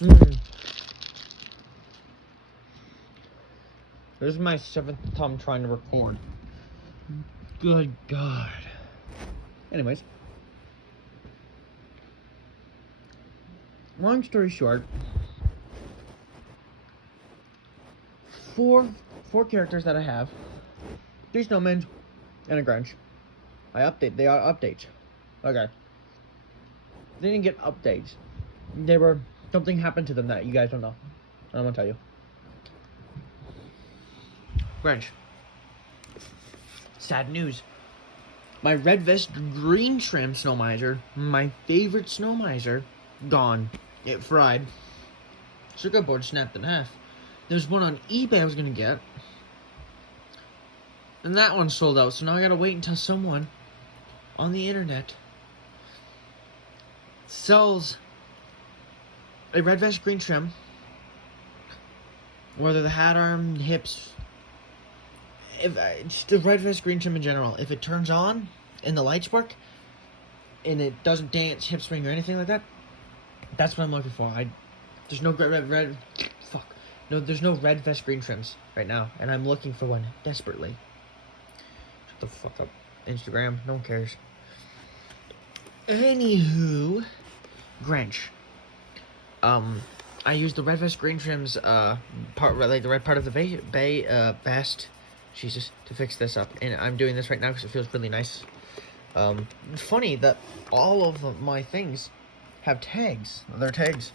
This is my 7th time trying to record. Good God. Anyways. Long story short. Four characters that I have. 3 snowmen and a Grinch. They are updates. Okay. They didn't get updates. Something happened to them that you guys don't know. I'm gonna tell you. Grinch. Sad news. My red vest green trim snow miser, my favorite snow miser, gone. It fried. Circuit board snapped in half. There's one on eBay I was gonna get. And that one sold out, so now I gotta wait until someone on the internet sells a red vest green trim, whether the hat arm, hips, it's the red vest green trim in general. If it turns on and the lights work and it doesn't dance, hip swing, or anything like that, that's what I'm looking for. There's no there's no red vest green trims right now, and I'm looking for one desperately. Shut the fuck up, Instagram. No one cares. Anywho, Grinch. I used the red vest green trims the red part of the vest, Jesus, to fix this up, and I'm doing this right now because it feels really nice. It's funny that all of my things have tags. They're tags.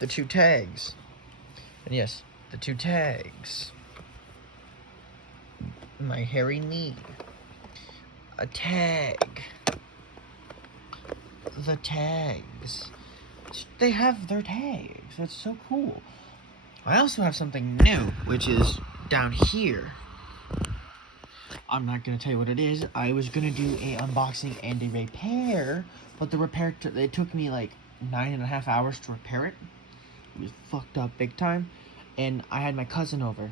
The 2 tags. And yes, the 2 tags. My hairy knee. A tag. The tags. They have their tags. That's so cool. I also have something new, which is down here. I'm not going to tell you what it is. I was going to do a unboxing and a repair, but the repair, it took me like 9.5 hours to repair it. It was fucked up big time. And I had my cousin over,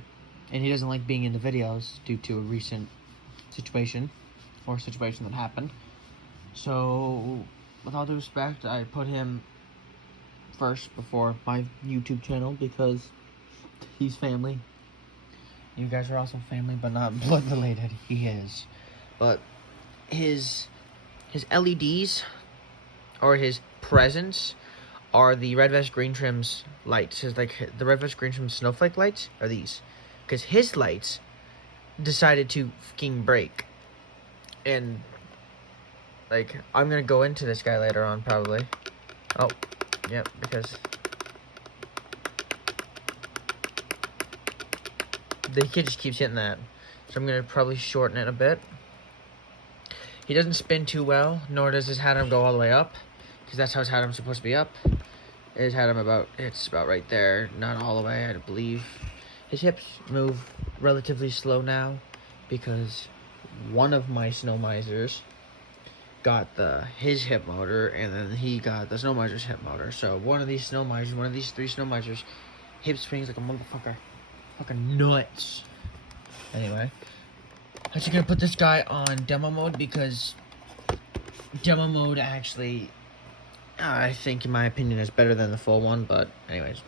and he doesn't like being in the videos due to a recent situation that happened. So, with all due respect, I put him first before my YouTube channel because he's family. You guys are also family, but not blood related. He is. But his LEDs, or his presents, are the red vest green trim's lights. The red vest green trim snowflake lights are these. Because his lights decided to fucking break. And, I'm gonna go into this guy later on, probably. Oh, yep, because the kid just keeps hitting that. So I'm going to probably shorten it a bit. He doesn't spin too well, nor does his hat arm go all the way up, because that's how his hat arm's supposed to be up. His hat arm it's about right there, not all the way, I believe. His hips move relatively slow now, because one of my snow misers got his hip motor, and then he got the snow miser's hip motor. So one of these 3 snow misers, hip swings like a motherfucker. Fucking nuts. Anyway, I'm just gonna put this guy on demo mode because demo mode actually, I think, in my opinion, is better than the full one. But anyways,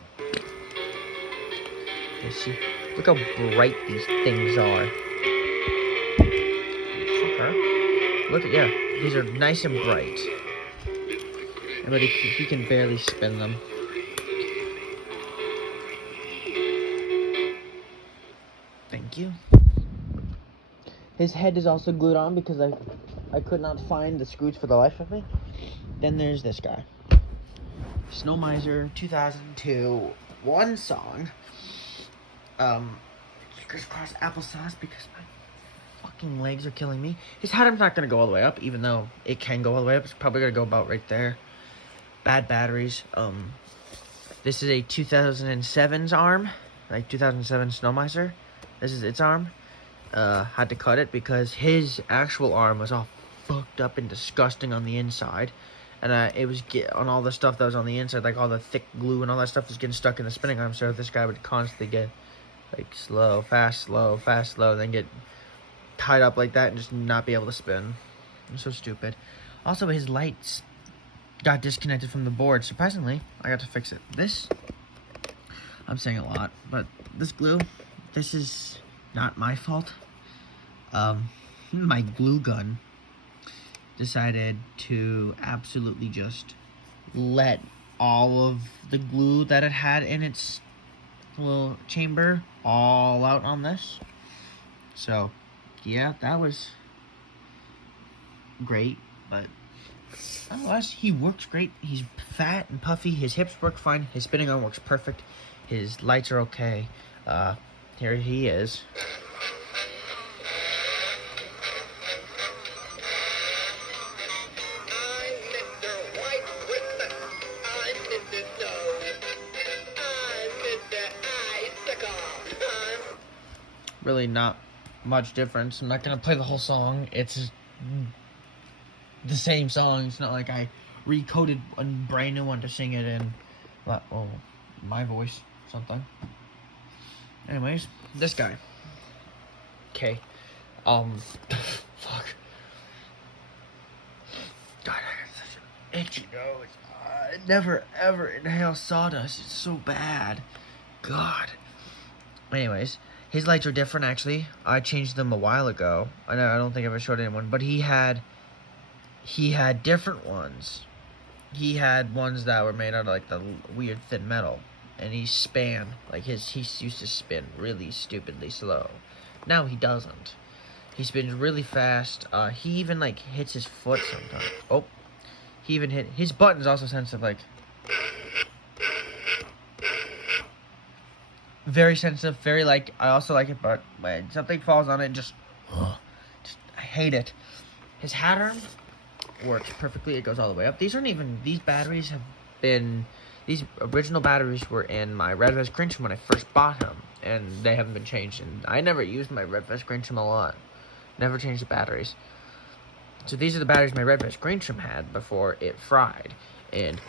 you see, look how bright these things are. Look at these are nice and bright. But he can barely spin them. Thank you. His head is also glued on because I could not find the screws for the life of me. Then there's this guy. Snow Miser 2002. One song. Crisscross applesauce because my fucking legs are killing me. His hat arm's not going to go all the way up, even though it can go all the way up. It's probably going to go about right there. Bad batteries. This is a 2007's arm. 2007 Snow Miser. This is its arm. Had to cut it because his actual arm was all fucked up and disgusting on the inside. And it was on all the stuff that was on the inside, like all the thick glue and all that stuff was getting stuck in the spinning arm. So this guy would constantly get slow, fast, slow, fast, slow, then get tied up like that and just not be able to spin. I'm so stupid. Also, his lights, got disconnected from the board. Surprisingly, I got to fix it. This, I'm saying a lot, but this glue, this is not my fault. My glue gun decided to absolutely just let all of the glue that it had in its little chamber all out on this. So, yeah, that was great, but otherwise, he works great. He's fat and puffy. His hips work fine. His spinning arm works perfect. His lights are okay. Here he is. Really not much difference. I'm not gonna play the whole song. It's the same song. It's not like I recoded a brand new one to sing it in, well, my voice, something. Anyways, this guy. Okay. Fuck. God, I have such an itchy nose. I never ever inhale sawdust. It's so bad. God. Anyways, his lights are different actually. I changed them a while ago. I don't think I ever showed anyone, but he had different ones. He had ones that were made out of like the weird thin metal, and he span like he used to spin really stupidly slow. Now he doesn't. He spins really fast. He even like hits his foot sometimes. Oh, he even hit his button's also sensitive. Like very sensitive. Very like I also like it, but when something falls on it, just I hate it. His hat arm works perfectly. It goes all the way up. These batteries have been, these original batteries were in my Red Vest Grincham when I first bought him, and they haven't been changed, and I never used my Red Vest Grincham a lot. Never changed the batteries. So these are the batteries my Red Vest Grincham had before it fried, and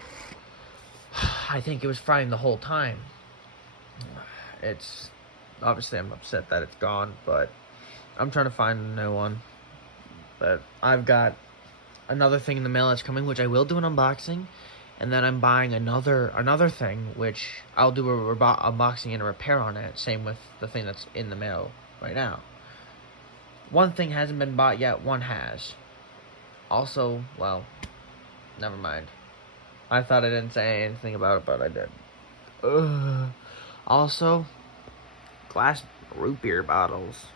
I think it was frying the whole time. It's, obviously I'm upset that it's gone, but I'm trying to find a new one. But I've got another thing in the mail that's coming, which I will do an unboxing, and then I'm buying another thing, which I'll do a unboxing and a repair on it. Same with the thing that's in the mail right now. One thing hasn't been bought yet, one has. Also, well, never mind. I thought I didn't say anything about it, but I did. Also, glass root beer bottles.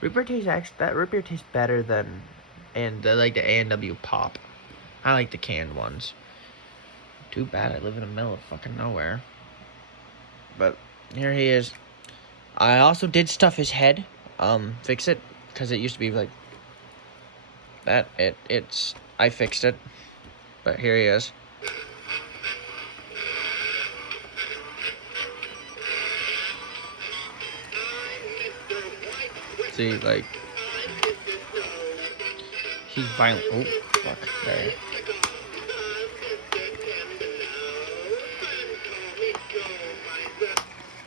Root beer tastes better than, and I like the A&W Pop. I like the canned ones. Too bad I live in the middle of fucking nowhere. But here he is. I also did stuff his head, fix it, because it used to be like that. I fixed it, but here he is. See, like, he's violent. Oh, fuck. There.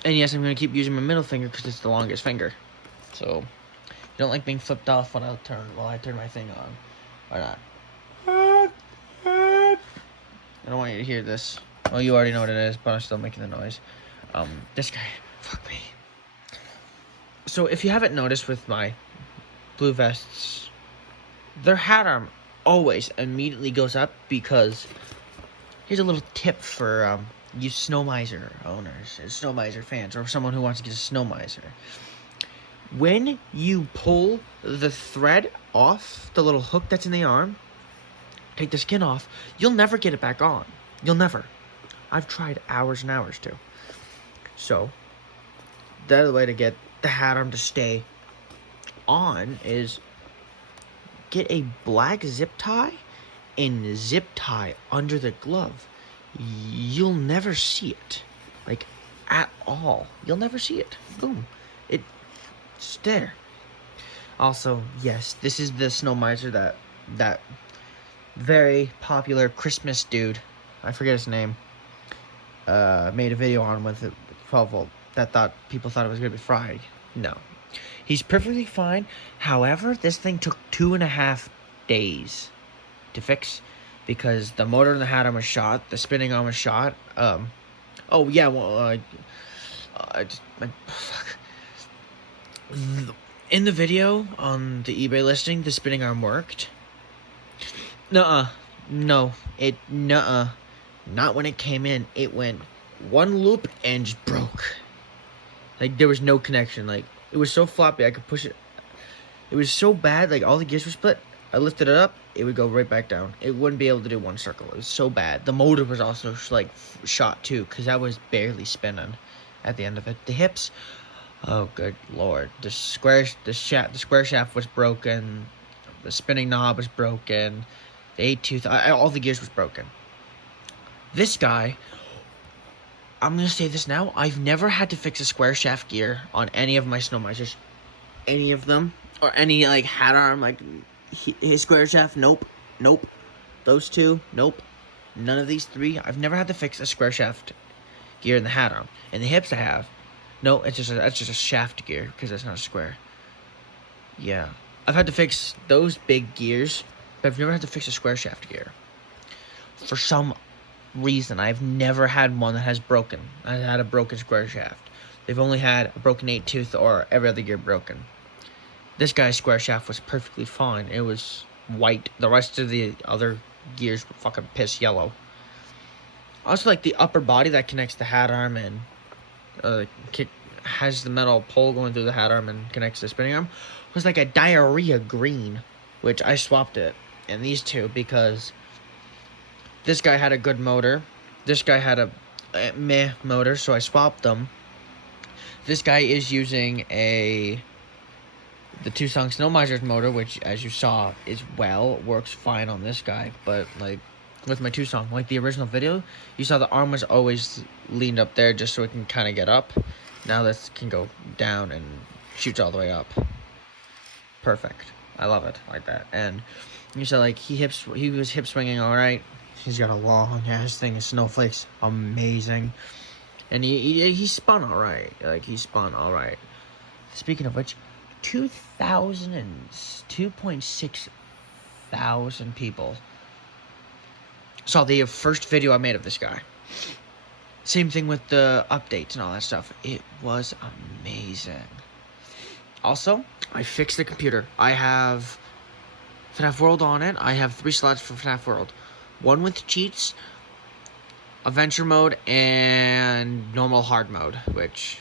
And yes, I'm going to keep using my middle finger because it's the longest finger. So, you don't like being flipped off when I turn my thing on. Or not. I don't want you to hear this. Well, you already know what it is, but I'm still making the noise. This guy. Fuck me. So, if you haven't noticed with my blue vests, their hat arm always immediately goes up because here's a little tip for you Snow Miser owners, Snow Miser fans, or someone who wants to get a Snow Miser. When you pull the thread off the little hook that's in the arm, take the skin off, you'll never get it back on. You'll never. I've tried hours and hours to. So, the other way to get the hat arm to stay on is get a black zip tie and zip tie under the glove. You'll never see it, like, at all. You'll never see it. Boom. It's there. Also, yes, this is the Snow Miser that very popular Christmas dude, I forget his name, made a video on with it, 12 volt, that people thought it was going to be fried. No. He's perfectly fine. However, this thing took 2.5 days to fix. because the motor in the hat arm was shot, the spinning arm was shot. Oh yeah, well, fuck. In the video on the eBay listing, the spinning arm worked. Nuh-uh. No, nuh-uh. Not when it came in. It went one loop and just broke. Like, there was no connection. Like, it was so floppy, I could push it. It was so bad, like, all the gears were split. I lifted it up, it would go right back down. It wouldn't be able to do one circle. It was so bad. The motor was also, like, shot, too, because that was barely spinning at the end of it. The hips, oh, good lord. The square shaft was broken. The spinning knob was broken. The 8-tooth, all the gears was broken. This guy, I'm going to say this now, I've never had to fix a square shaft gear on any of my Snowmisers. Any of them. Or any, like, hat arm, like, his square shaft, nope. Those two, nope. None of these three. I've never had to fix a square shaft gear in the hat arm. And the hips I have. No, that's just a shaft gear, because it's not a square. Yeah. I've had to fix those big gears, but I've never had to fix a square shaft gear. For some reason, I've never had one that has broken. I had a broken square shaft. They've only had a broken 8-tooth or every other gear broken. This guy's square shaft was perfectly fine. It was white. The rest of the other gears were fucking piss yellow. Also, like, the upper body that connects the hat arm and has the metal pole going through the hat arm and connects the spinning arm was like a diarrhea green, which I swapped it in these two because this guy had a good motor. This guy had a meh motor, so I swapped them. This guy is using the Tucson Snowmiser's motor, which, as you saw, works fine on this guy. But, like, with my Tucson, like the original video, you saw the arm was always leaned up there just so it can kind of get up. Now this can go down and shoots all the way up. Perfect. I love it like that. And you saw, like, he was hip swinging all right. He's got a long ass thing of snowflakes. Amazing. And he spun all right. Like, he spun all right. Speaking of which, 2.6 thousand people saw the first video I made of this guy. Same thing with the updates and all that stuff. It was amazing. Also, I fixed the computer. I have FNAF World on it. I have 3 slots for FNAF World. One with cheats, adventure mode, and normal hard mode, which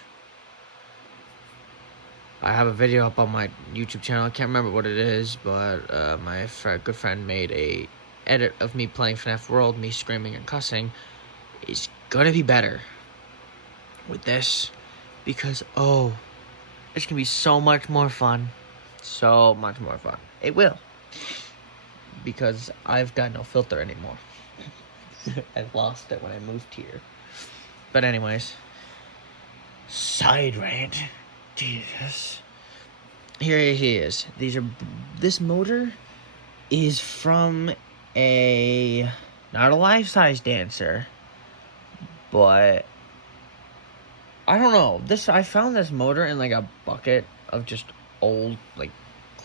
I have a video up on my YouTube channel. I can't remember what it is, but my good friend made a edit of me playing FNAF World, me screaming and cussing. It's gonna be better with this because, it's gonna be so much more fun. So much more fun. It will. Because I've got no filter anymore. I lost it when I moved here. But anyways, side rant. Jesus. Here he is. This motor is from not a life-size dancer, but I don't know. I found this motor in like a bucket of just old like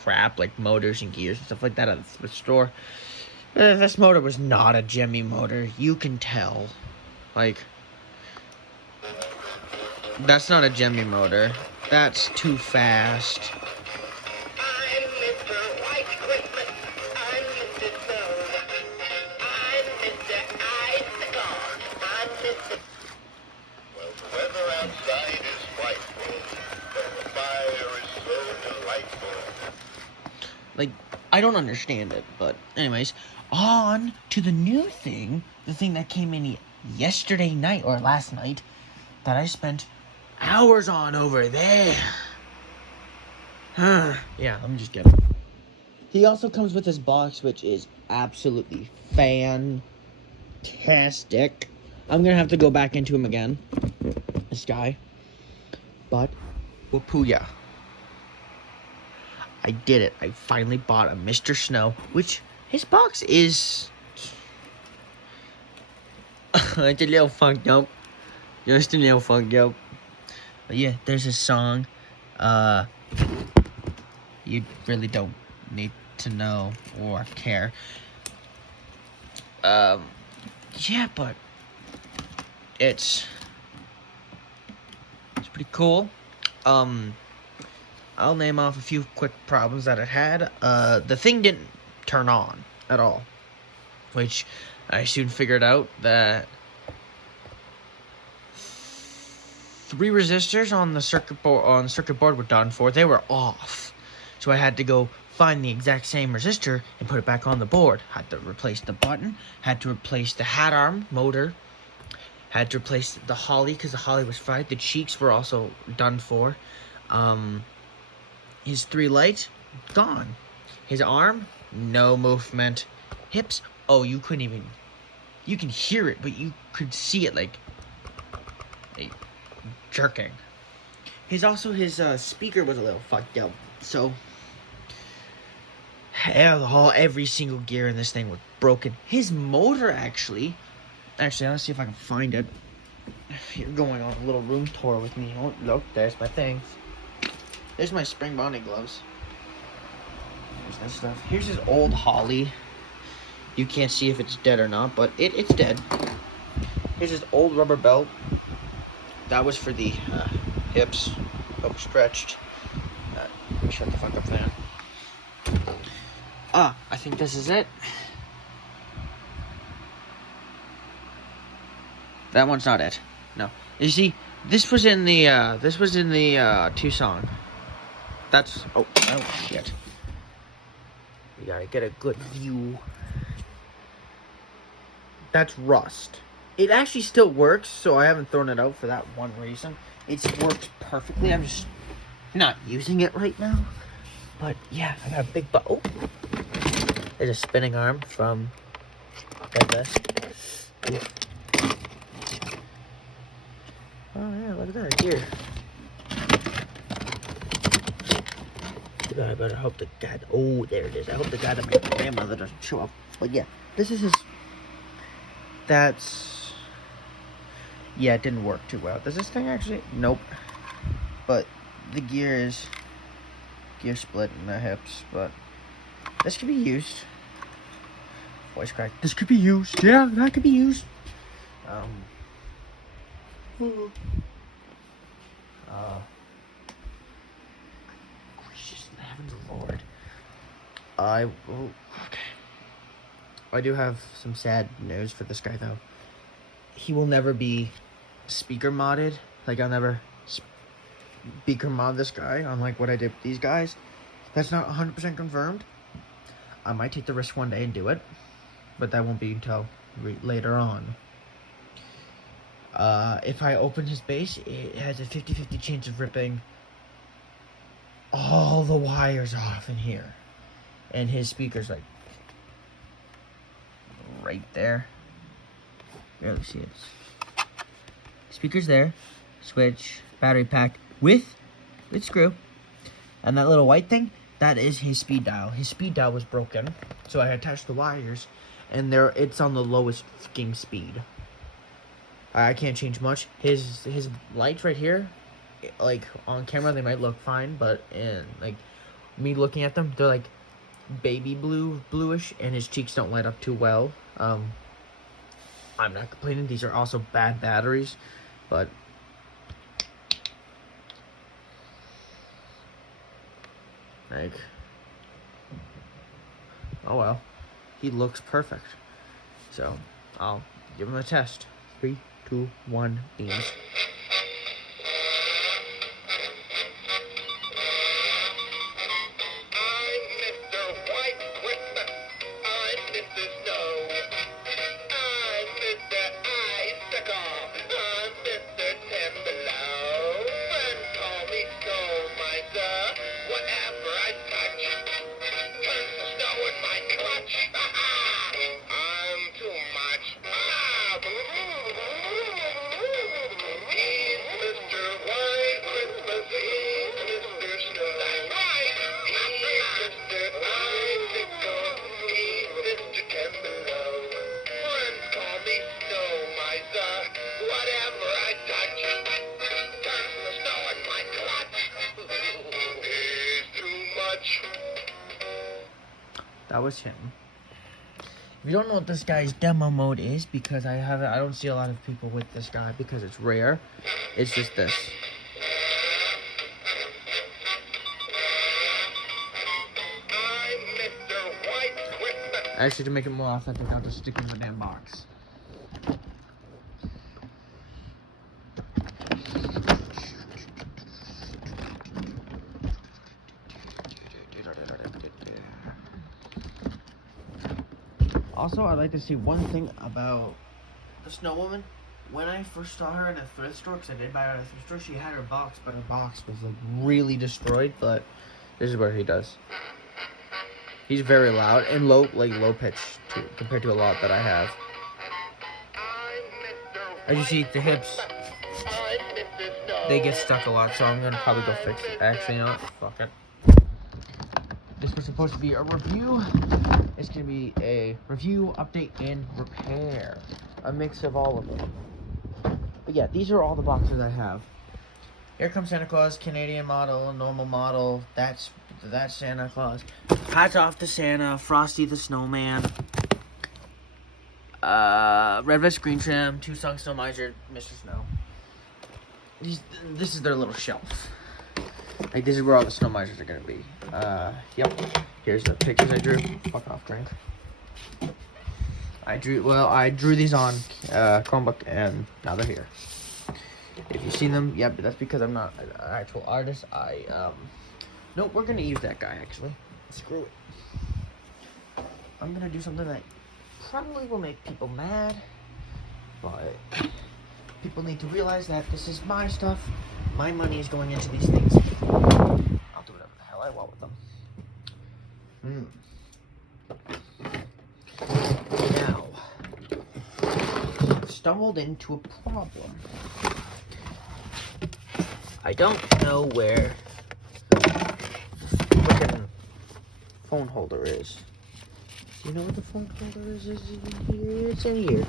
crap, like motors and gears and stuff like that at the store. This motor was not a Jimmy motor. You can tell. Like, that's not a Jimmy motor. That's too fast. I'm Mr. White Christmas. I'm Mr. Snow. I'm Mr. Icicle. I'm Mr. Well, the weather outside is frightful, but the fire is so delightful. Like, I don't understand it, but anyways, on to the new thing, the thing that came in yesterday night, or last night, that I spent hours on over there. Yeah, let me just get it. He also comes with this box, which is absolutely fantastic. I'm gonna have to go back into him again, this guy. But, Wapuya. I did it. I finally bought a Mr. Snow, which his box is it's a little funked up. Just a little funked up. But yeah, there's a song. You really don't need to know or care. Yeah, but it's pretty cool. I'll name off a few quick problems that it had. The thing didn't turn on at all, which I soon figured out that 3 resistors on the circuit board were done for. They were off, so I had to go find the exact same resistor and put it back on the board. Had to replace the button, had to replace the hat arm motor, had to replace the Holly because the Holly was fried. The cheeks were also done for. His 3 lights, gone. His arm, no movement. Hips, oh, you couldn't even, you can hear it, but you could see it like jerking. His speaker was a little fucked up, so every single gear in this thing was broken. His motor actually, let's see if I can find it. You're going on a little room tour with me. Oh, look, there's my things. There's my spring bonding gloves. There's that stuff. Here's his old Holly. You can't see if it's dead or not, but it's dead. Here's his old rubber belt. That was for the hips, overstretched. Shut the fuck up, fan. I think this is it. That one's not it. No. You see, this was in the Tucson. That's oh shit. We gotta get a good view. That's rust. It actually still works, so I haven't thrown it out for that one reason. It's worked perfectly. I'm just not using it right now. But yeah, I got a big oh. There's a spinning arm from Bedvest. Oh yeah, look at that gear. I better hope the guy. Oh, there it is. I hope the guy that my grandmother doesn't show up. But yeah, this is his. That's. Yeah, it didn't work too well. Does this thing actually? Nope. But the gear split in the hips. But this could be used. Voice crack. This could be used. Yeah, that could be used. Gracious heavens, Lord. Okay. I do have some sad news for this guy, though. He will never be speaker modded. Like, I'll never speaker mod this guy, unlike what I did with these guys. That's not 100% confirmed. I might take the risk one day and do it, but that won't be until later on. If I open his base, it has a 50-50 chance of ripping all the wires off in here. And his speaker's like right there. Barely see it. Speaker's there. Switch, battery pack with screw. And that little white thing, that is his speed dial. His speed dial was broken, so I attached the wires, and it's on the lowest fucking speed. I can't change much. His lights right here, like on camera they might look fine, but in like me looking at them, they're like baby bluish, and his cheeks don't light up too well. I'm not complaining. These are also bad batteries, but like, oh well, he looks perfect. So I'll give him a test. 3, 2, 1, beams. That was him. If you don't know what this guy's demo mode is, because I don't see a lot of people with this guy because it's rare. It's just this. Actually, to make it more authentic, I'll just stick it in the damn box. Also, I'd like to say one thing about the Snow Woman. When I first saw her in a thrift store, because I did buy her at a thrift store, she had her box, but her box was like really destroyed. But this is what he does. He's very loud and low pitch too, compared to a lot that I have. As you see, the hips, they get stuck a lot, so I'm gonna probably go fix it. Actually, you know what? Fuck it. This was supposed to be a review. It's gonna be a review, update, and repair. A mix of all of them. But yeah, these are all the boxes I have. Here comes Santa Claus, Canadian model, normal model. That's Santa Claus. Hats off to Santa, Frosty the Snowman, Red Vest Green Trim, Two Song Snow Miser, Mr. Snow. This is their little shelf. Like, this is where all the Snow Misers are gonna be. Yep. Here's the pictures I drew. Fuck off, Frank. I drew these on Chromebook, and now they're here. If you've seen them, yeah, but that's because I'm not an actual artist. No, we're gonna use that guy, actually. Screw it. I'm gonna do something that probably will make people mad, but people need to realize that this is my stuff. My money is going into these things. I'll do whatever the hell I want with them. Now, I've stumbled into a problem. I don't know where the frickin' phone holder is. Do you know what the phone holder is? Is it in here? It's in here.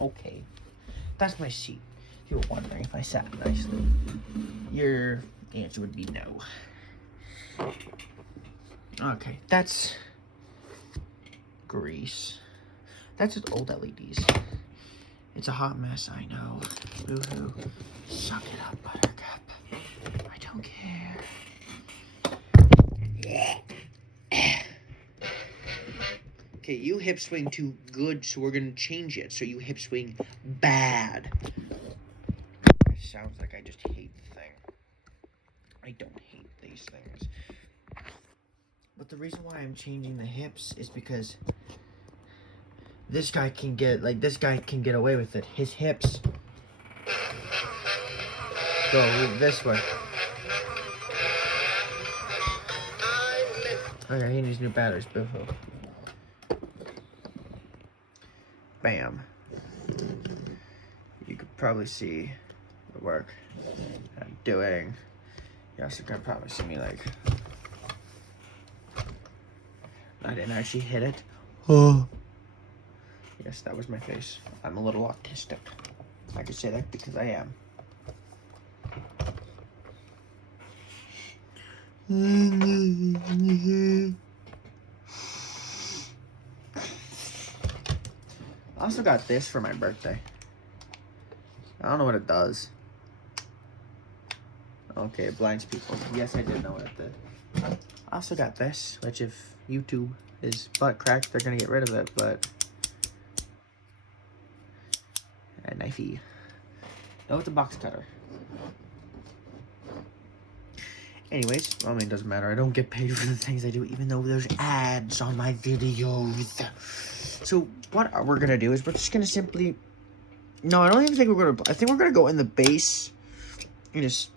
Okay. That's my seat. If you were wondering if I sat nicely, your answer would be no. Okay, that's grease. That's just old LEDs. It's a hot mess, I know. Boo-hoo. Suck it up, Buttercup. I don't care. Okay, you hip swing too good, so we're gonna change it. So you hip swing bad. It sounds like I just hate the thing. I don't hate these things. But the reason why I'm changing the hips is because this guy can get away with it. His hips go this way. Okay, he needs new batteries, boo-hoo. Bam. You could probably see the work I'm doing. You also can probably see me like, I didn't actually hit it. Oh. Yes, that was my face. I'm a little autistic. I could say that because I am. I also got this for my birthday. I don't know what it does. Okay, it blinds people. Yes, I did know what it did. I also got this, which if YouTube is butt cracked, they're gonna get rid of it, but a knifey. No, it's a box cutter. Anyways, well, I mean, it doesn't matter. I don't get paid for the things I do, even though there's ads on my videos. So, what we're gonna do is we're just gonna simply... No, I don't even think we're gonna... I think we're gonna go in the base and just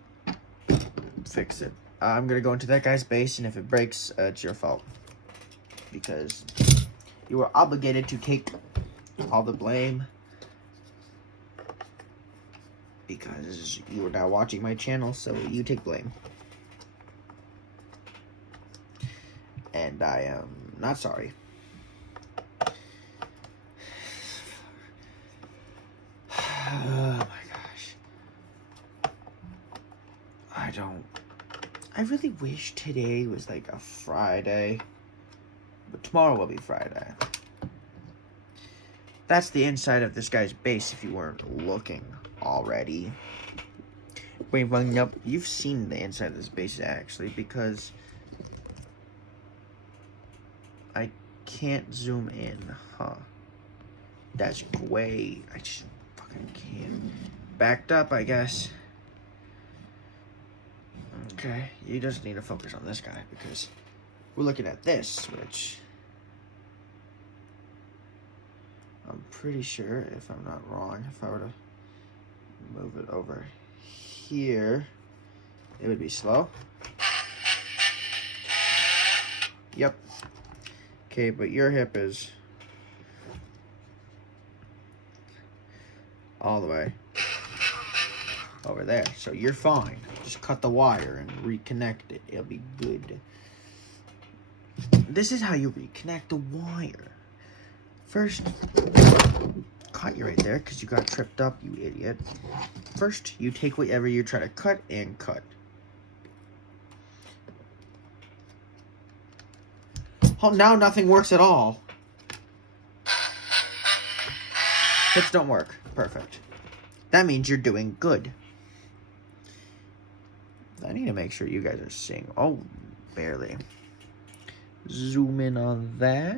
fix it. I'm gonna go into that guy's base, and if it breaks, it's your fault. Because you are obligated to take all the blame. Because you are now watching my channel, so you take blame. And I am not sorry. Oh my gosh. I really wish today was like a Friday. But tomorrow will be Friday. That's the inside of this guy's base if you weren't looking already. Wait, well, nope. You've seen the inside of this base, actually, because I can't zoom in, huh? That's great. I just fucking can't. Backed up, I guess. Okay, you just need to focus on this guy, because we're looking at this switch. I'm pretty sure, if I'm not wrong, if I were to move it over here, it would be slow. Yep. Okay, but your hip is all the way over there, so you're fine. Just cut the wire and reconnect it. It'll be good. This is how you reconnect the wire. First, caught you right there because you got tripped up, you idiot. First, you take whatever you try to cut and cut. Oh, now nothing works at all. Hips don't work. Perfect. That means you're doing good. I need to make sure you guys are seeing. Oh, barely. Zoom in on that.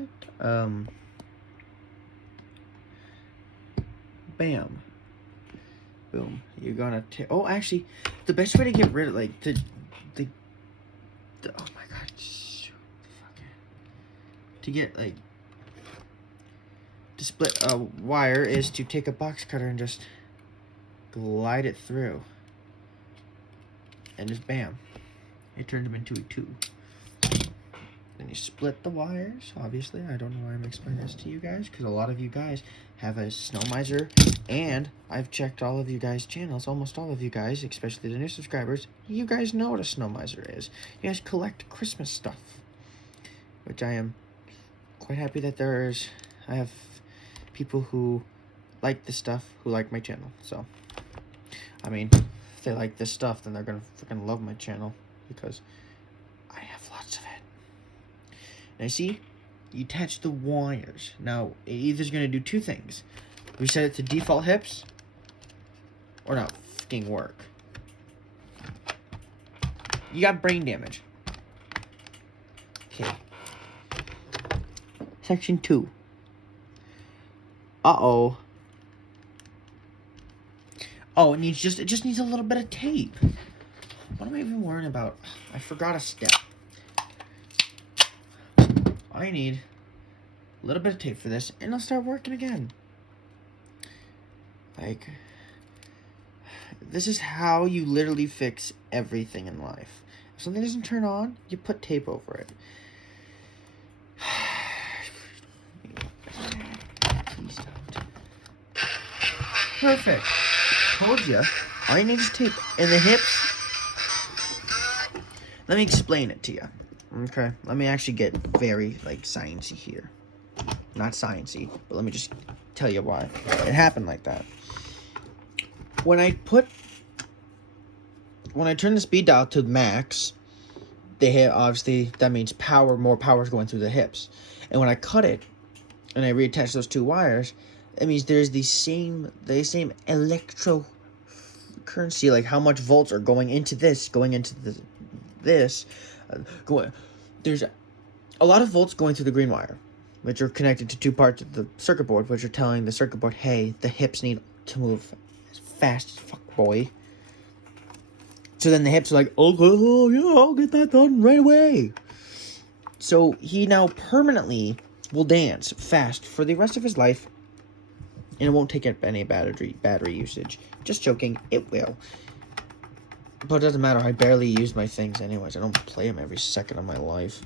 Bam. Boom. You're gonna take. Oh, actually, the best way to get rid of, like, the oh my god. To get, like, to split a wire is to take a box cutter and just glide it through. And just bam. It turned them into a tube. Then you split the wires, obviously. I don't know why I'm explaining this to you guys, because a lot of you guys have a Snow Miser, and I've checked all of you guys' channels, almost all of you guys, especially the new subscribers. You guys know what a Snow Miser is. You guys collect Christmas stuff, which I am quite happy that I have people who like this stuff, who like my channel. So, I mean, if they like this stuff, then they're gonna freaking love my channel, because I have lots of it. Now, see, you attach the wires. Now, it either's gonna do two things. We set it to default hips, or not fucking work. You got brain damage. Okay. Section 2. Uh-oh. Oh, it just needs a little bit of tape. What am I even worrying about? I forgot a step. I need a little bit of tape for this, and I'll start working again. Like, this is how you literally fix everything in life. If something doesn't turn on, you put tape over it. Please don't. Perfect. Told you. All you need is tape. And the hips. Let me explain it to you. Okay? Let me actually get very, like, sciencey here. Not sciencey, but let me just tell you why it happened like that. When I turn the speed dial to max, the hip, obviously, that means more power is going through the hips. And when I cut it, and I reattach those two wires, it means there's the same electro currency, like how much volts are going into this, there's a lot of volts going through the green wire, which are connected to two parts of the circuit board, which are telling the circuit board, hey, the hips need to move as fast as fuck, boy. So then the hips are like, oh yeah, I'll get that done right away. So he now permanently will dance fast for the rest of his life, and it won't take up any battery usage. Just joking, it will. But it doesn't matter, I barely use my things anyways. I don't play them every second of my life.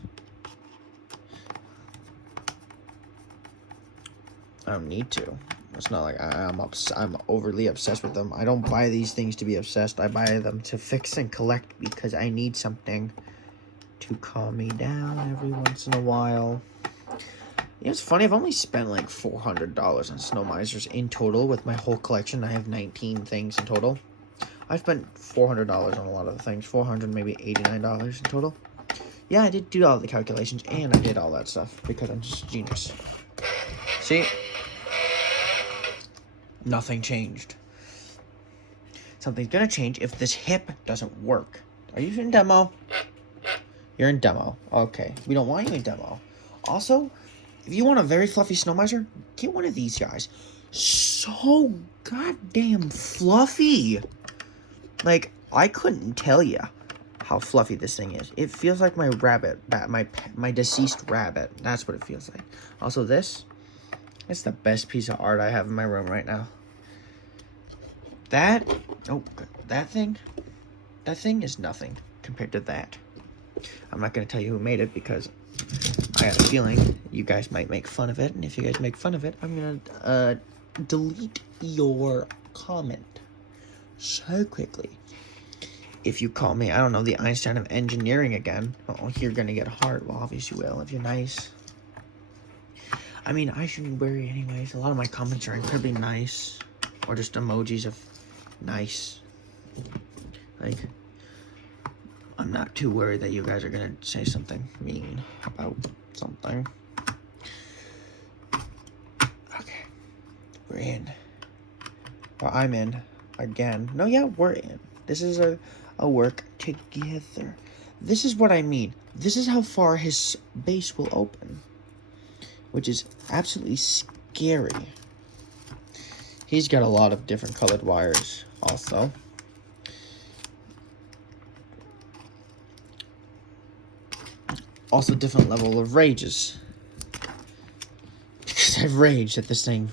I don't need to. It's not like I'm overly obsessed with them. I don't buy these things to be obsessed. I buy them to fix and collect because I need something to calm me down every once in a while. You know, it's funny, I've only spent like $400 on Snow Misers in total with my whole collection. I have 19 things in total. I spent $400 on a lot of the things. $400, maybe $89 in total. Yeah, I did do all the calculations, and I did all that stuff because I'm just a genius. See? Nothing changed. Something's gonna change if this hip doesn't work. Are you in demo? You're in demo. Okay. We don't want you in demo. Also, if you want a very fluffy snow miser, get one of these guys. So goddamn fluffy. Like, I couldn't tell you how fluffy this thing is. It feels like my rabbit, my deceased rabbit. That's what it feels like. Also, this, it's the best piece of art I have in my room right now. That thing is nothing compared to that. I'm not going to tell you who made it because I have a feeling you guys might make fun of it. And if you guys make fun of it, I'm going to delete your comment so quickly. If you call me, I don't know, the Einstein of engineering again, oh, you're going to get a heart. Well, obviously you will if you're nice. I mean, I shouldn't worry anyways. A lot of my comments are incredibly nice. Or just emojis of nice. Like, I'm not too worried that you guys are gonna say something mean about something. Okay. We're in. Well, I'm in. Again. No, yeah, we're in. This is a work together. This is what I mean. This is how far his base will open. Which is absolutely scary. He's got a lot of different colored wires also. Also different level of rages. Because I've raged at this thing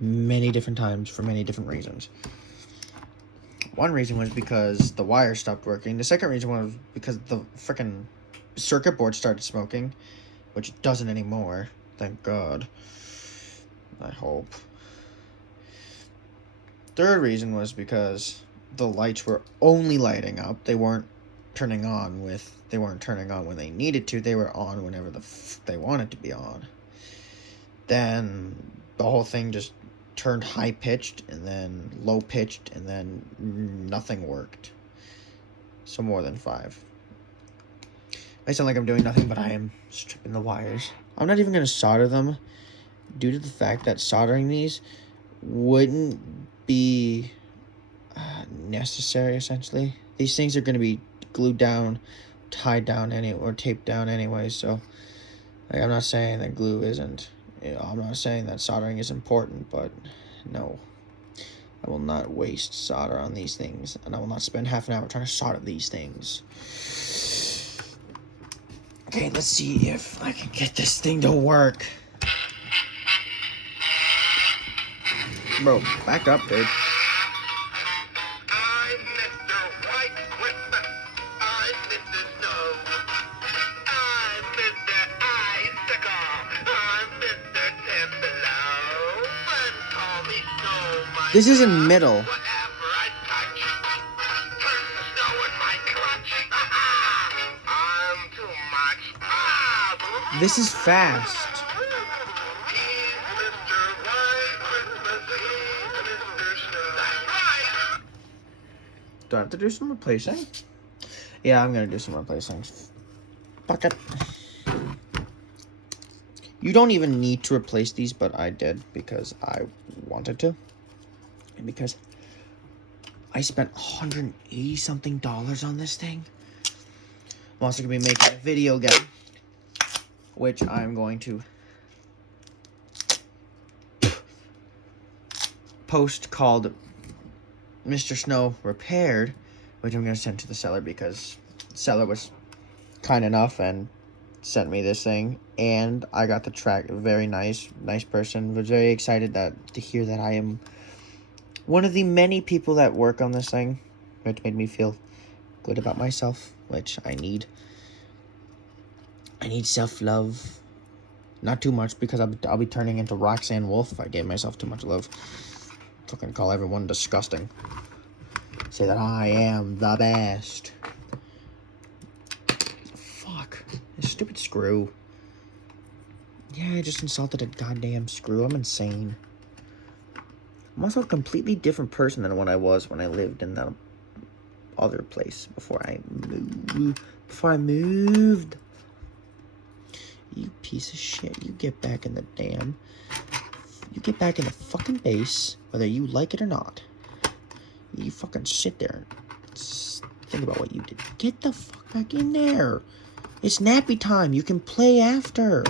many different times for many different reasons. One reason was because the wire stopped working. The second reason was because the frickin' circuit board started smoking. Which it doesn't anymore. Thank God. I hope. Third reason was because the lights were only lighting up. They weren't turning on when they needed to. They were on whenever they wanted to be on. Then the whole thing just turned high pitched and then low pitched and then nothing worked. So more than 5. I sound like I'm doing nothing, but I am stripping the wires. I'm not even going to solder them due to the fact that soldering these wouldn't be necessary, essentially. These things are going to be glued down, tied down or taped down anyway, so like, I'm not saying that glue isn't, I'm not saying that soldering is important, but no, I will not waste solder on these things, and I will not spend half an hour trying to solder these things. Okay, let's see if I can get this thing to work. Bro, back up, dude. I'm Mr. White Christmas. I'm Mr. Snow. I'm Mr. Icicle. I'm Mr. Tempelo. And call me Snow, my This is in middle. whatever I touch turns to snow in my clutch. I'm too much. This is fast. He's Mr. White Christmas. He's Mr. Snow. That's right. Do I have to do some replacing? Yeah, I'm gonna do some replacing. Fuck it. You don't even need to replace these, but I did because I wanted to. And because I spent $180 something on this thing. I'm also gonna be making a video again, which I'm going to post called Mr. Snow Repaired, which I'm going to send to the seller because the seller was kind enough and sent me this thing, and I got the track. Very nice person. Was very excited to hear that I am one of the many people that work on this thing, which made me feel good about myself, which I need. I need self-love. Not too much, because I'll be turning into Roxanne Wolf if I gave myself too much love. Fucking call everyone disgusting. Say that I am the best. Fuck. This stupid screw. Yeah, I just insulted a goddamn screw. I'm insane. I'm also a completely different person than what I was when I lived in that other place before I moved. You piece of shit. You get back in the damn You get back in the fucking base, whether you like it or not. You fucking sit there and think about what you did. Get the fuck back in there. It's nappy time. You can play after.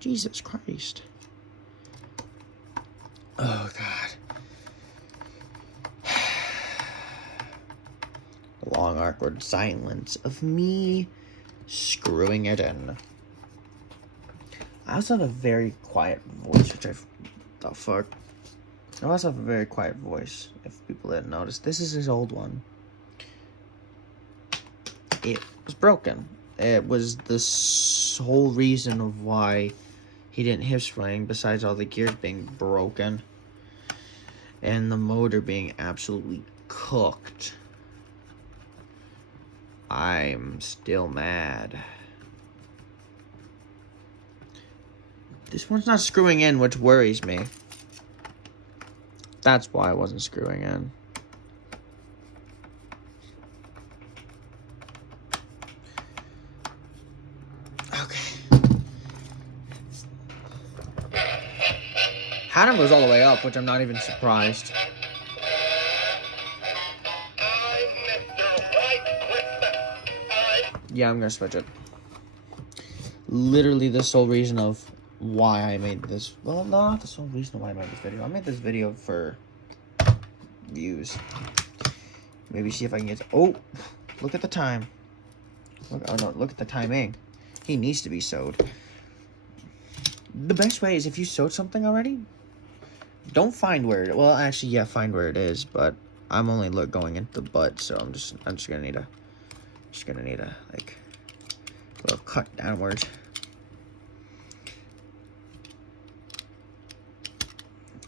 Jesus Christ. Oh, God. The long, awkward silence of me screwing it in. I also have a very quiet voice, which the fuck? I also have a very quiet voice, if people didn't notice. This is his old one. It was broken. It was the sole reason of why he didn't hip swing, besides all the gears being broken and the motor being absolutely cooked. I'm still mad. This one's not screwing in, which worries me. That's why I wasn't screwing in. Okay. Hannah goes all the way up, which I'm not even surprised. Yeah, I'm gonna switch it. Literally the sole reason of why I made this. Well, not the sole reason why I made this video. I made this video for views. Maybe see if I can get... Oh! Look at the time. Look at the timing. He needs to be sewed. The best way is if you sewed something already, don't find where it... Well, actually, yeah, find where it is, but I'm only going into the butt, so I'm just gonna need a... like, a little cut downwards.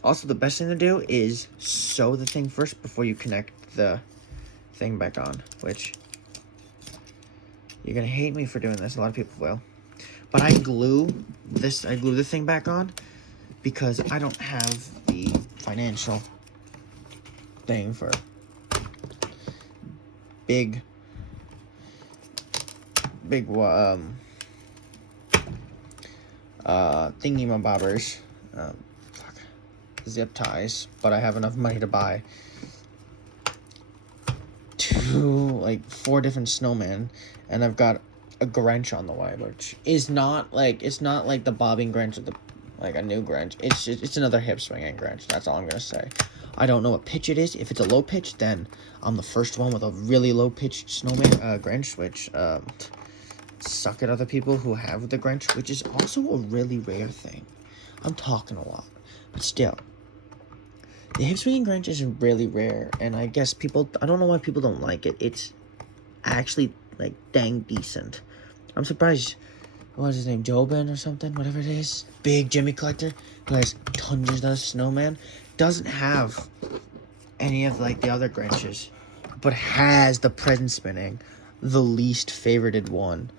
Also, the best thing to do is sew the thing first before you connect the thing back on, which you're gonna hate me for doing this. A lot of people will. But I glue the thing back on because I don't have the financial thing for big thingy-mabobbers, zip ties, but I have enough money to buy like 4 different snowmen, and I've got a Grinch on the way, which is not like, it's not like the bobbing Grinch or the like a new Grinch. It's another hip swinging Grinch. That's all I'm gonna say. I don't know what pitch it is. If it's a low pitch, then I'm the first one with a really low pitched snowman Grinch, which suck at other people who have the Grinch, which is also a really rare thing. I'm talking a lot, but still. The hip swinging Grinch is really rare, and I guess people, I don't know why people don't like it. It's actually, like, dang decent. I'm surprised, what's his name, Jobin or something, whatever it is, big Jimmy collector, who has tons of snowman, doesn't have any of, like, the other Grinches, but has the present spinning, the least favorited one.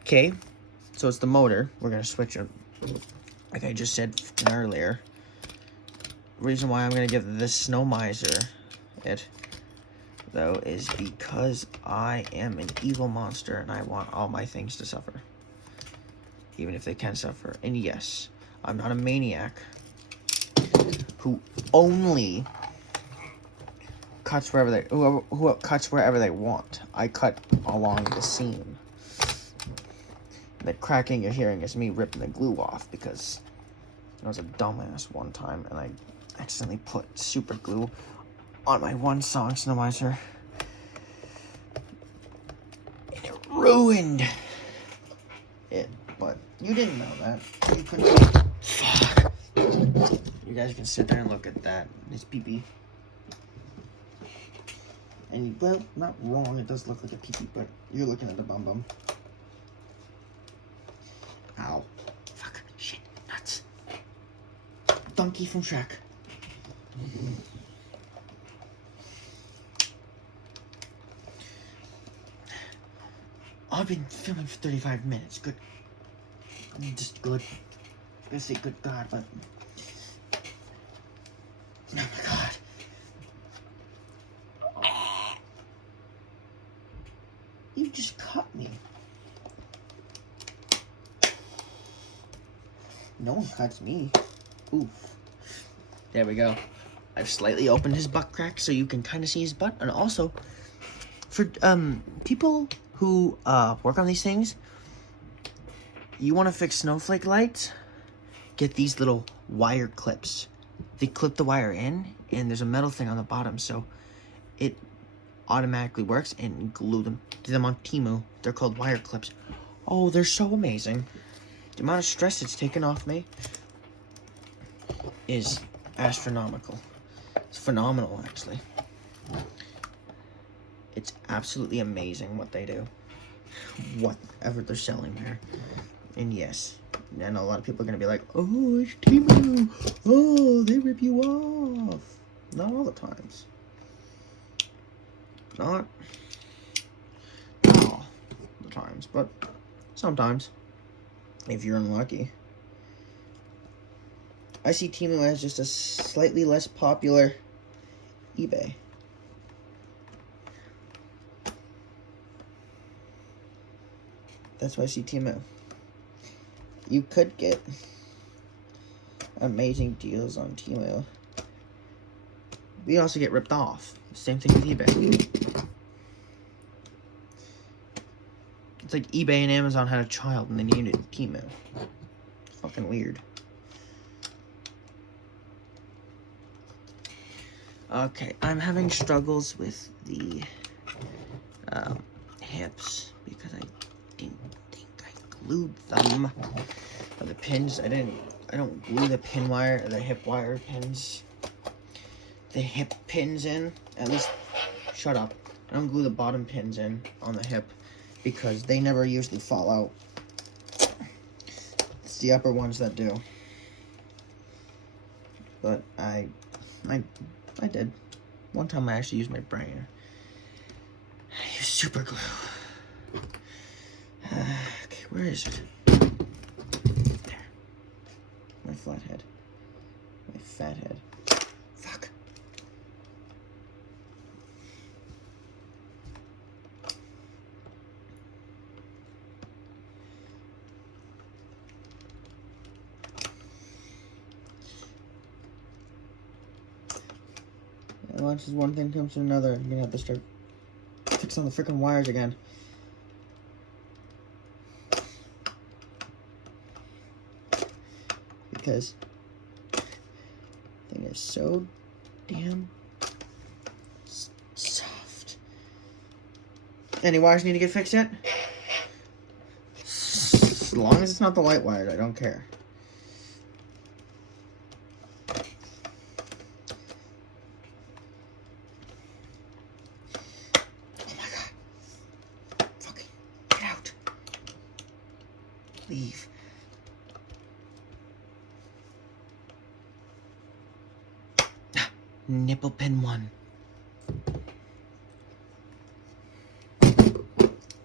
Okay, so it's the motor. We're gonna switch it. Like I just said earlier, reason why I'm gonna give this Snow Miser it, though, is because I am an evil monster and I want all my things to suffer, even if they can suffer. And yes, I'm not a maniac who only cuts wherever they who cuts wherever they want. I cut along the seam. The cracking you're hearing is me ripping the glue off because I was a dumbass one time and I accidentally put super glue on my one song, Snow Miser. And it ruined it. But you didn't know that. You couldn't. Fuck. You guys can sit there and look at that. It's pee-pee. And, well, not wrong. It does look like a pee-pee, but you're looking at the bum-bum. Ow. Fuck. Shit. Nuts. Donkey from Shrek. I've been filming for 35 minutes. Good. I mean, just good. I was gonna say good God, but... Oh my God. You just cut me. No one cuts me. Oof. There we go. I've slightly opened his butt crack so you can kind of see his butt. And also, for people who work on these things, you want to fix snowflake lights, get these little wire clips. They clip the wire in, and there's a metal thing on the bottom, so it automatically works, and glue them. Do them on Temu. They're called wire clips. Oh, they're so amazing. The amount of stress it's taken off me is astronomical. It's phenomenal, actually. It's absolutely amazing what they do. Whatever they're selling there. And yes, I know a lot of people are going to be like, oh, it's Temu. Oh, they rip you off. Not all the times. Not all the times, but sometimes, if you're unlucky. I see Temu as just a slightly less popular eBay. That's why I see Temu. You could get amazing deals on Temu. We also get ripped off. Same thing with eBay. It's like eBay and Amazon had a child and they named it Temu. It's fucking weird. Okay, I'm having struggles with the hips because I didn't think I glued them. Or the pins, I don't glue the pin wire, the hip wire pins. The hip pins in, at least, shut up. I don't glue the bottom pins in on the hip because they never usually fall out. It's the upper ones that do. But I did. One time I actually used my brain. I used super glue. Okay, where is it? There. My flat head. My fat head. Fuck. Watch as one thing comes to another. I'm gonna have to start fixing the freaking wires again. Because the thing is so damn soft. Any wires need to get fixed yet? As long as it's not the light wires, I don't care. Leave. Nipple pin 1. I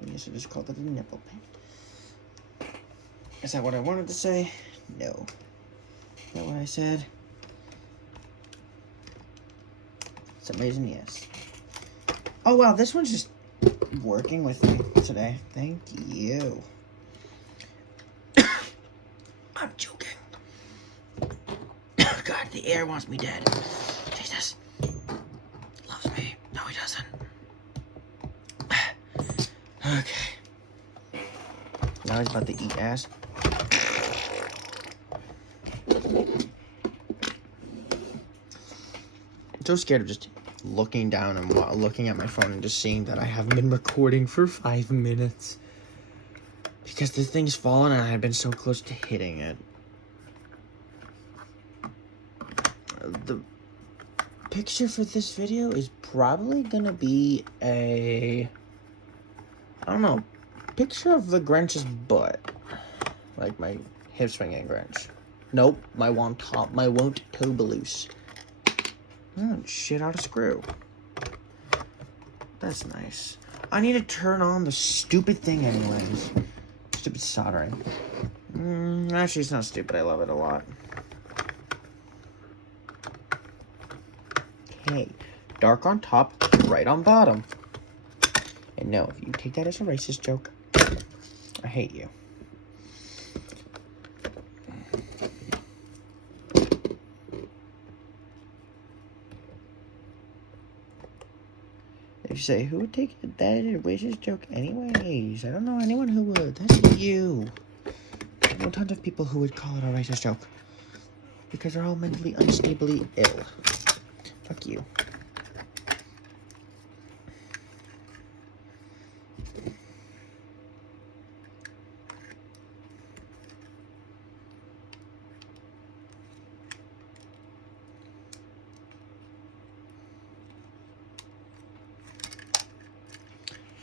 guess I just called it a nipple pin. Is that what I wanted to say? No. Is that what I said? It's amazing, yes. Oh wow, this one's just working with me today. Thank you. I'm joking. God, the air wants me dead. Jesus. Loves me. No, he doesn't. Okay. Now he's about to eat ass. I'm so scared of just looking down and looking at my phone and just seeing that I haven't been recording for 5 minutes. Because this thing's fallen and I had been so close to hitting it. The picture for this video is probably gonna be a, I don't know, picture of the Grinch's butt. Like my hip swinging Grinch. Nope, my won't toe loose. Oh, shit out a screw. That's nice. I need to turn on the stupid thing anyways. Stupid soldering. Actually, it's not stupid. I love it a lot. Okay. Dark on top, bright on bottom. And no, if you take that as a racist joke, I hate you. You say, who would take that is a racist joke anyways? I don't know anyone who would. That's you. I know tons of people who would call it a racist joke. Because they're all mentally unstably ill. Fuck you.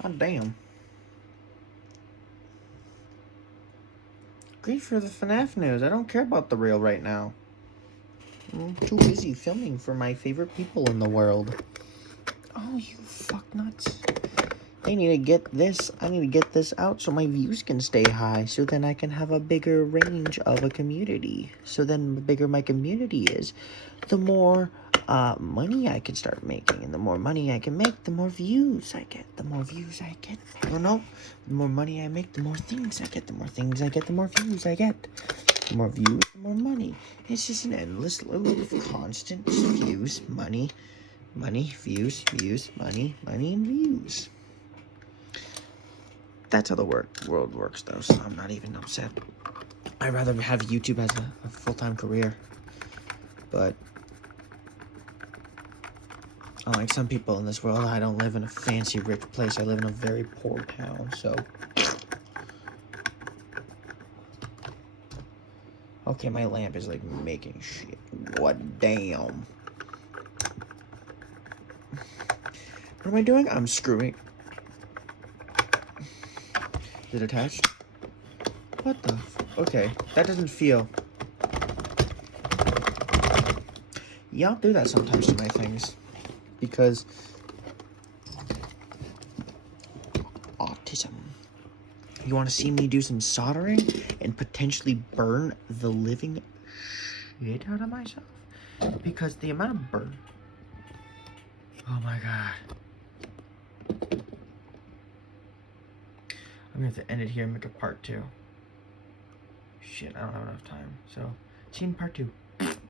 Oh, damn. Great for the FNAF news. I don't care about the real right now. I'm too busy filming for my favorite people in the world. Oh, you fucknuts. I need to get this. I need to get this out so my views can stay high. So then I can have a bigger range of a community. So then the bigger my community is, the more money I can start making. And the more money I can make, the more views I get. The more views I get. I don't know. The more money I make, the more things I get. The more things I get, the more views I get. The more views, the more money. It's just an endless loop of constant views, money, views, money, and views. That's how the world works, though, so I'm not even upset. I'd rather have YouTube as a full-time career. But unlike some people in this world, I don't live in a fancy, rich place. I live in a very poor town, so... Okay, my lamp is, like, making shit. What damn? What am I doing? I'm screwing... Is it attached? What the okay, that doesn't feel... Yeah, I'll do that sometimes to my things. Because... autism. You want to see me do some soldering and potentially burn the living shit out of myself? Because the amount of burn... Oh my god. I'm gonna have to end it here and make a part 2. Shit, I don't have enough time. So, see you in part 2.